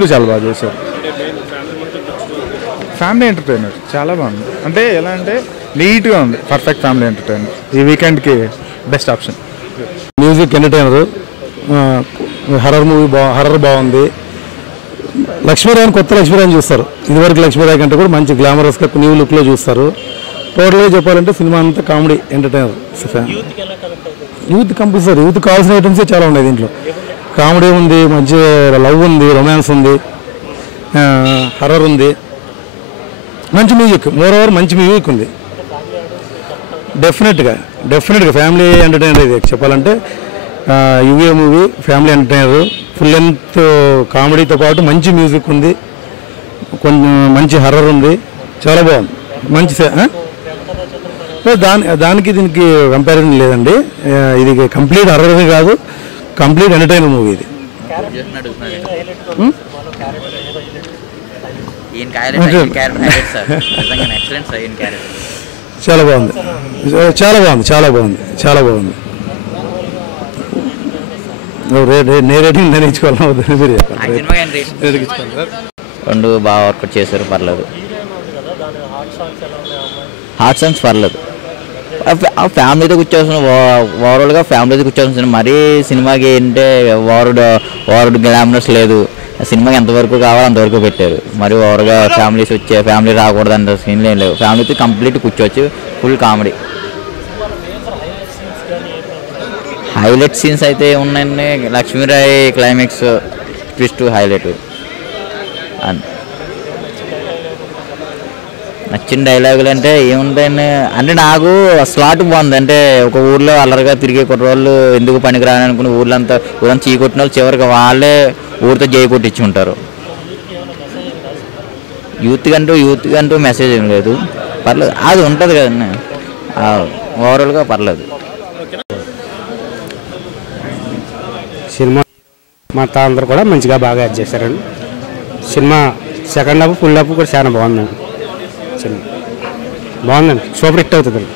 ఇద్దరు చాలా బాగా చేశారు. ఫ్యామిలీ ఎంటర్టైనర్ చాలా బాగుంది. అంటే ఎలా అంటే నీట్గా ఉంది, పర్ఫెక్ట్ ఫ్యామిలీ ఎంటర్టైనర్. ఈ వీకెండ్కి best option. Music entertainer, horror movie horror బాగుంది. లక్ష్మీరాయన్ కొత్త లక్ష్మీరాయన్ చూస్తారు. ఇదివరకు లక్ష్మీరాయ్ కంటే కూడా మంచి గ్లామరస్గా న్యూ లుక్లో చూస్తారు. టోటల్గా చెప్పాలంటే సినిమా అంతా comedy entertainer. Youth compulsory, youth కావాల్సిన ఐటమ్సే చాలా ఉన్నాయి దీంట్లో. కామెడీ ఉంది, మంచి లవ్ ఉంది, రొమాన్స్ ఉంది, హర్రర్ ఉంది, మంచి మ్యూజిక్. మోర్ ఓవర్ మంచి మ్యూజిక్ ఉంది. డెఫినెట్గా ఫ్యామిలీ ఎంటర్టైనర్ ఇది చెప్పాలంటే. UA movie family entertainer, full length కామెడీతో పాటు మంచి మ్యూజిక్ ఉంది, కొంచెం మంచి హర్రర్ ఉంది, చాలా బాగుంది. మంచి దానికి దీనికి కంపారిజన్ లేదండి. ఇది కంప్లీట్ హర్రర్ కాదు, కంప్లీట్ ఎంటర్టైనర్ మూవీ ఇది. చాలా బాగుంది, చాలా బాగుంది, చాలా బాగుంది, చాలా బాగుంది. రేటింగ్ నేను ఇచ్చుకోవాలి. రెండు బాగా వర్కౌట్ చేశారు, పర్లేదు. హార్ట్ సాంగ్స్ పర్లేదు. ఫ్యామిలీతో కూర్చోవాల్సిన, ఓవరాల్గా ఫ్యామిలీతో కూర్చోవాల్సిన. మరీ సినిమాకి ఏంటంటే ఓవర్ గ్లామరస్ లేదు. సినిమాకి ఎంతవరకు కావాలో అంతవరకు పెట్టారు. మరి ఓవర్గా ఫ్యామిలీ రాకూడదు అంత సీన్లు ఏం లేవు. ఫ్యామిలీతో కంప్లీట్ కూర్చోవచ్చు, ఫుల్ కామెడీ. హైలైట్ సీన్స్ అయితే ఉన్నాయండి. Lakshmi Rai climax twist highlight. నచ్చిన డైలాగులు అంటే ఏముంటాయండి అంటే, నాకు స్లాట్ బాగుంది. అంటే ఒక ఊర్లో అల్లరిగా తిరిగే కుర్రోళ్ళు ఎందుకు పనికిరాని అనుకుని ఊర్లంతా చీకొట్టిన వాళ్ళు చివరికి వాళ్ళే ఊరితో జై కొట్టించి ఉంటారు. యూత్ కంటూ మెసేజ్ ఏం లేదు, పర్లేదు. అది ఉంటుంది కదండి, ఓవరాల్గా పర్లేదు. సినిమా మొత్తం అందరూ కూడా మంచిగా బాగా యాడ్ చేశారండి. Cinema second half full half కూడా చాలా బాగుందండి. సినిమా బాగుందండి, సూపర్ హిట్ అవుతుందండి.